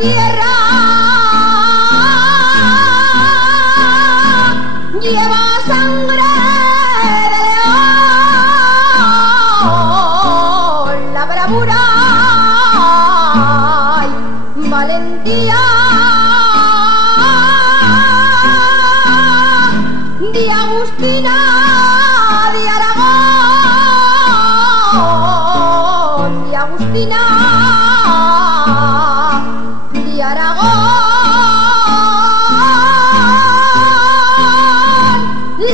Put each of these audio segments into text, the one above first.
Tierra lleva sangre de león, la bravura y valentía de Agustina de Aragón, de Agustina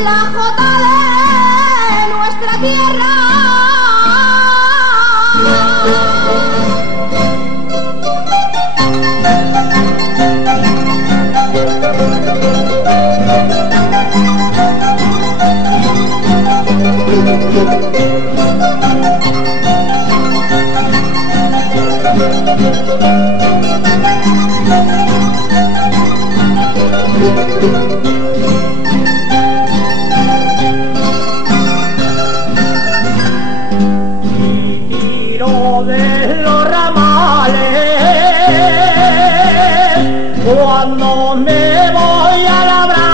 la jota de nuestra tierra. Cuando me voy a labrar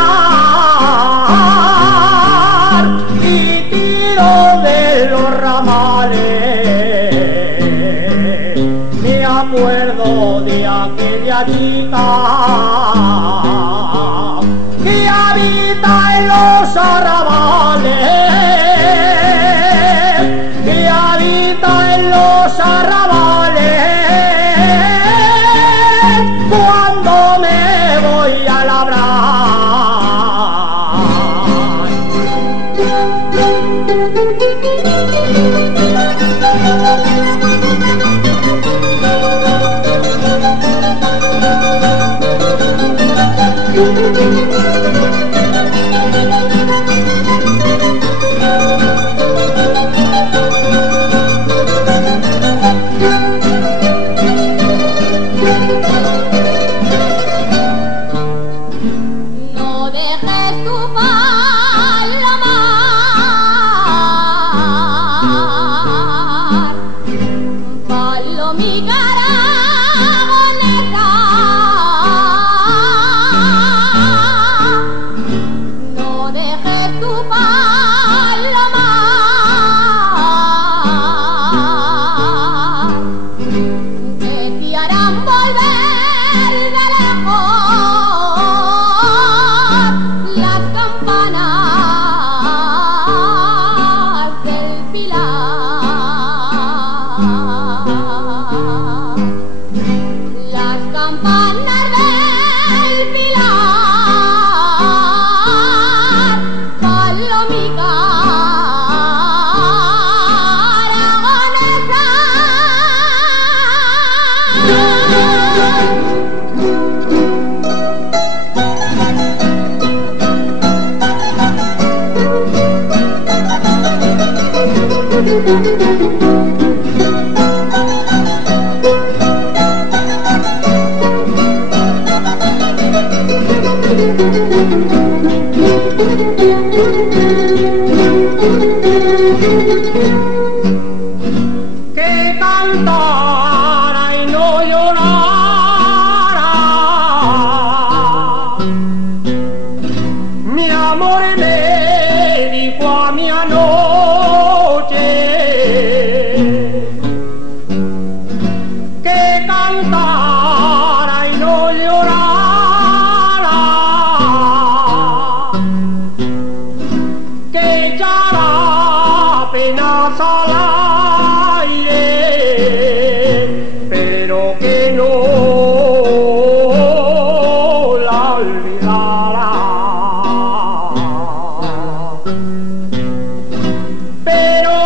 y tiro de los ramales, me acuerdo de aquella chica que habita en los arrabales, que habita en los arrabales. Cuando me voy a labrar, que cantara y no llorara, mi amor me dijo a mi anoche que cantara y no llorara, que echara penas al aire, pero que no la olvidara, pero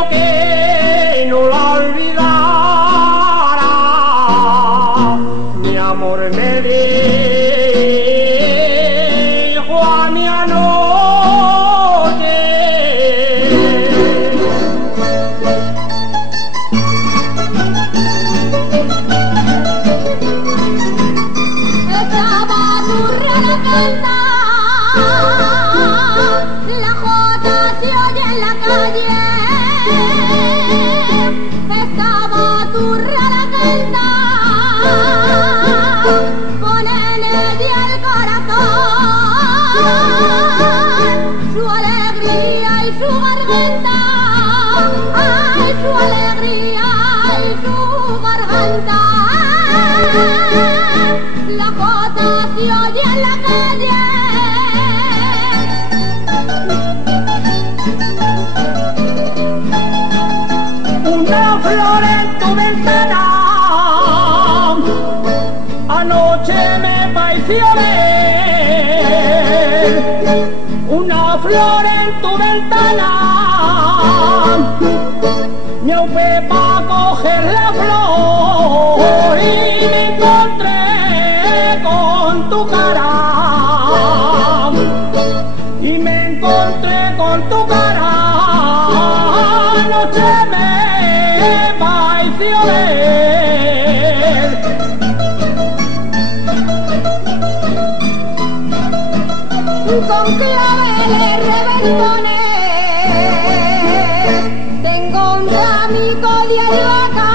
flor en tu ventana. Anoche me pareció ver una flor en tu ventana. Yo fui para coger la flor y me encontré con tu cara. Y me encontré con tu cara. Anoche me pareció ver. Con claveles reventones tengo un ramico de albahaca.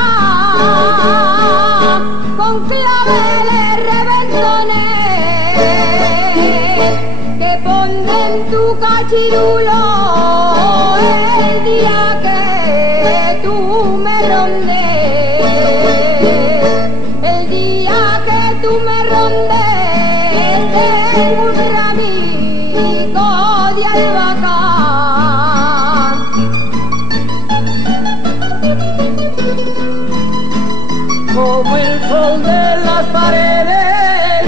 Con claveles reventones que pondré en tu cachirulo el día que tú me rondes. El día que tú me rondes tengo un ramico de albahaca. Como el sol de las paredes,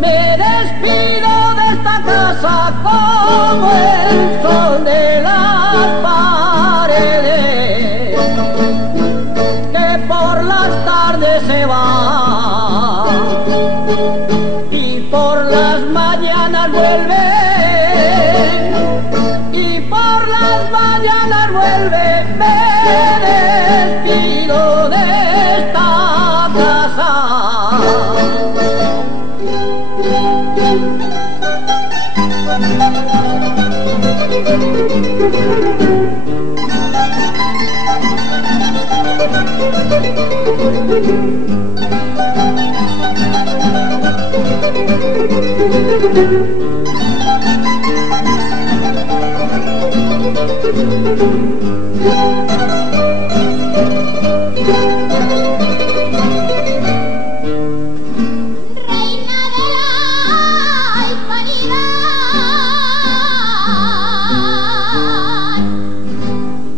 me despido de esta casa. Como el sol de las paredes, que por las tardes se va y por las mañanas vuelve, y por las mañanas vuelve. Me despido de esta casa. Reina de la hispanidad,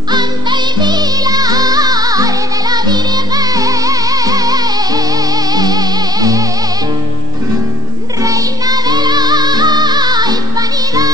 ante el pilar de la Virgen. Reina de la hispanidad,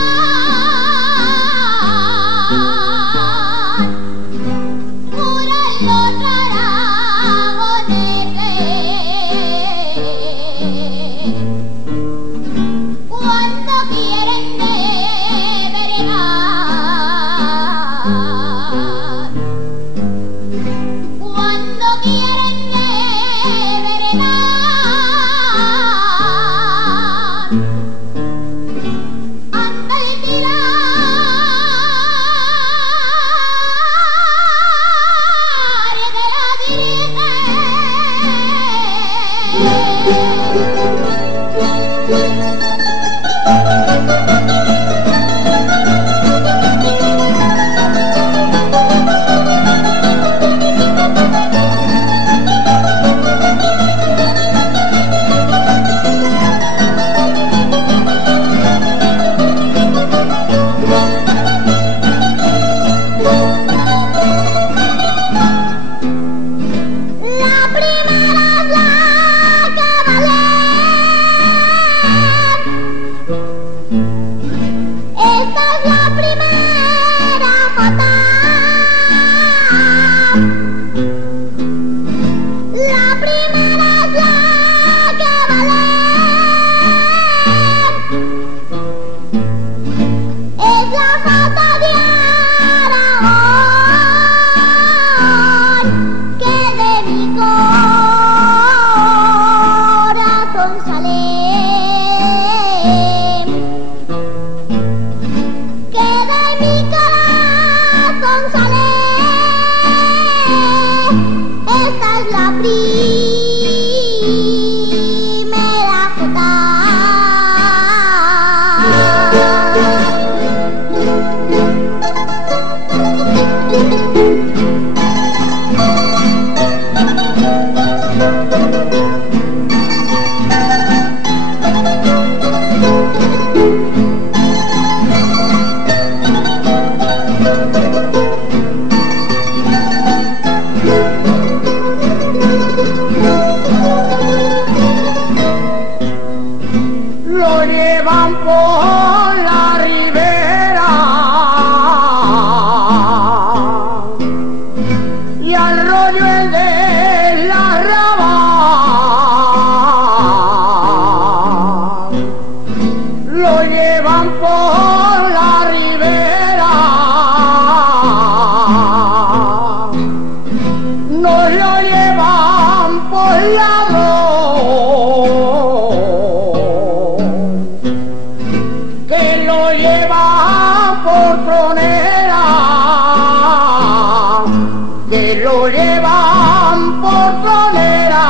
que lo llevan por tronera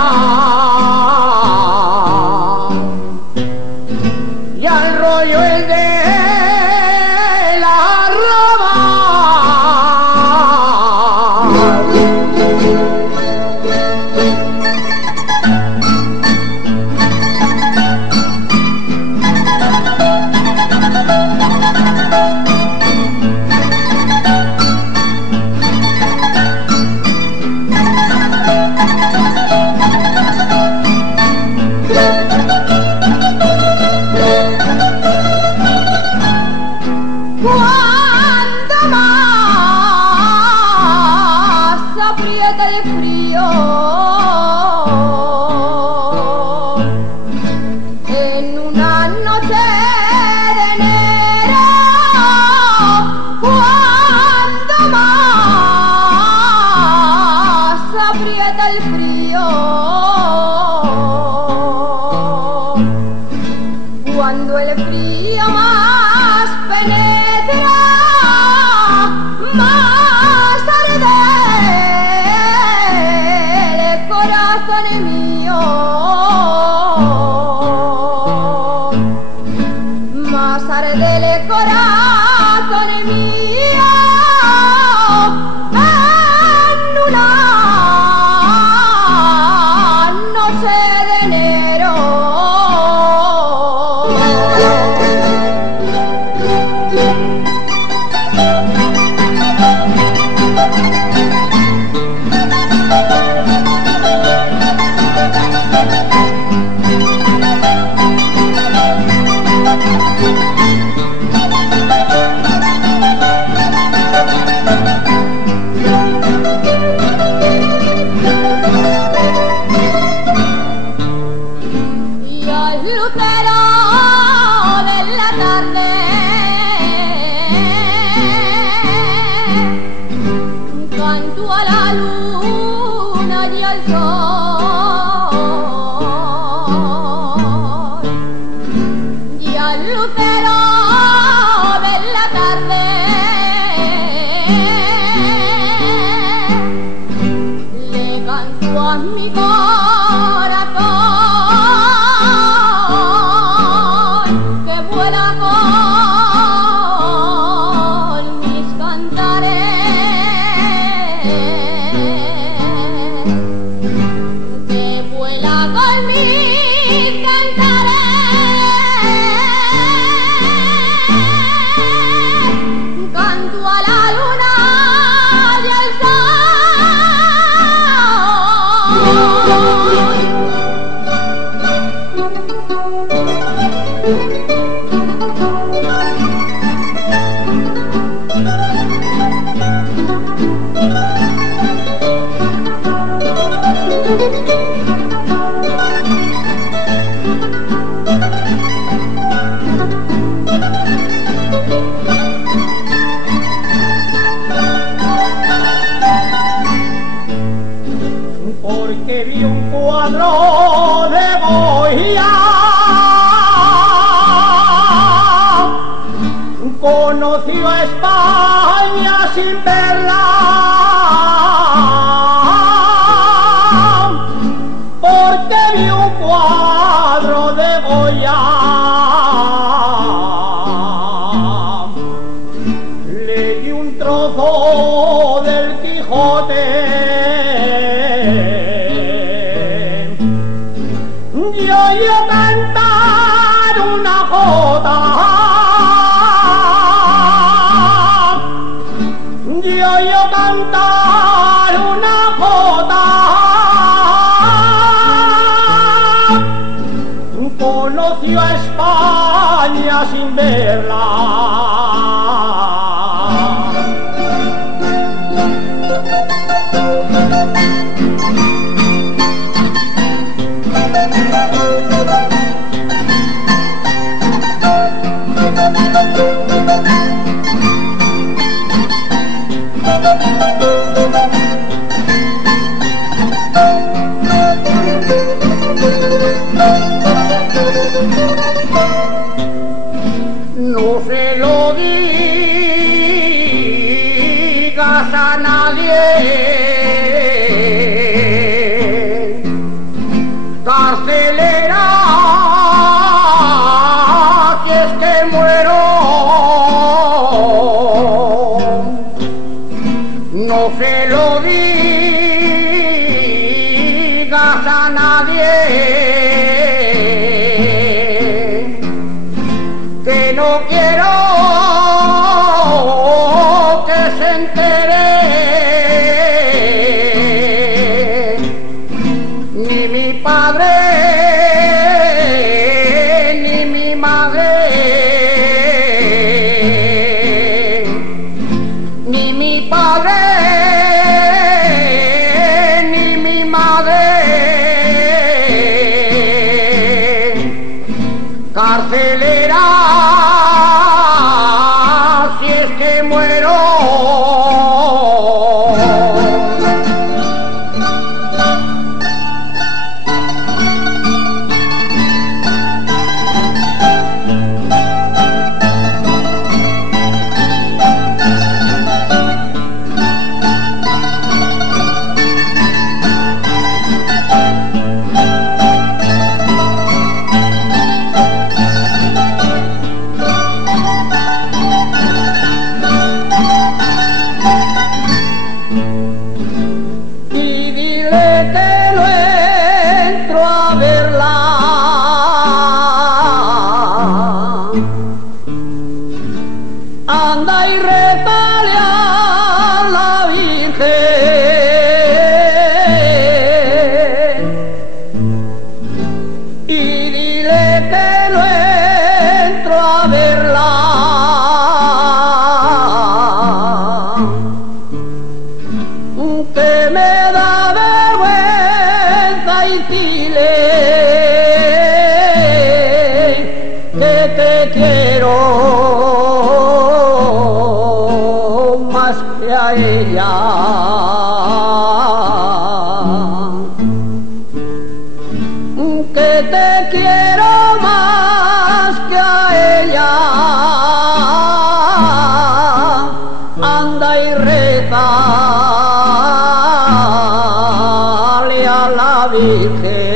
y al rollo el de la rama. Cuando más aprieta el frío en una noche de enero, cuando más aprieta el frío, cuando el frío más penetra, más arde el corazón mío, más arde el corazón mío en una noche de enero. Y al lucero de la tarde canto a la luna y al sol, y al lucero de la tarde le canto a mi corazón que vuela con mis cantares, que vuela con mis cantares, canto a la luna y al Porque vi un cuadro de Goya, conoció a España sin verla, porque vi un cuadro de Goya, le di un trozo del Quijote y oye cantar una jota, y oye cantar una jota, conoció a España sin verla. No se lo diga digas a nadie, carcelera, si es que muero, no se lo digas a nadie, que no quiero que se entere ni mi padre ni mi madre, ni mi padre ni mi madre, carcelera, si es que muero. Anda y rétale a la Virgen y dile que no entro a verla, que me da vergüenza y dile que te quiero más que a ella, que te quiero más que a ella. Anda y rézale a la Virgen.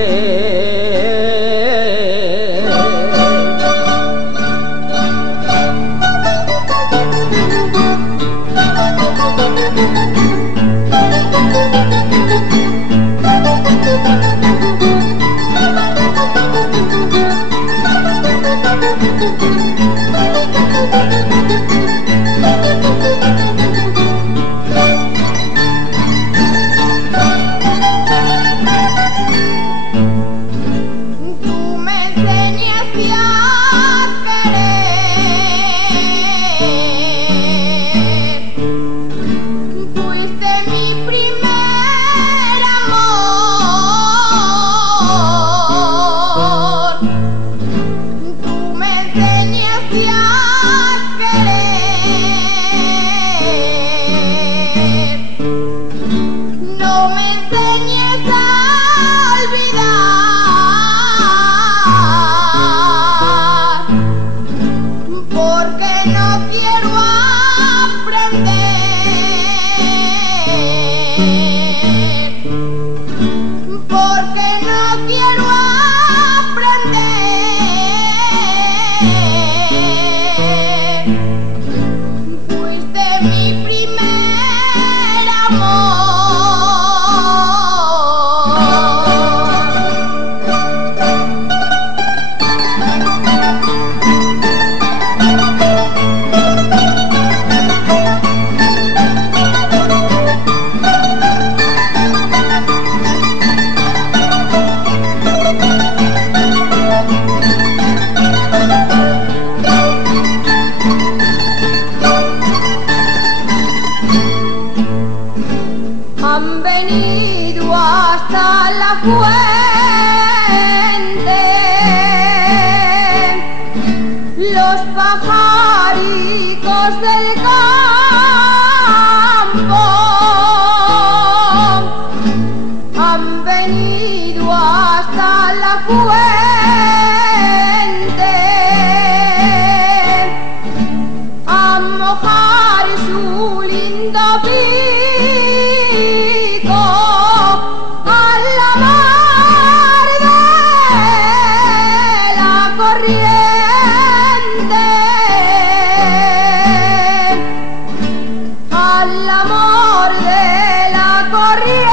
Han venido hasta la fuente los pajaricos del campo, han venido hasta la fuente a mojar su lindo piel. al amor de la corriente, al amor de la corriente.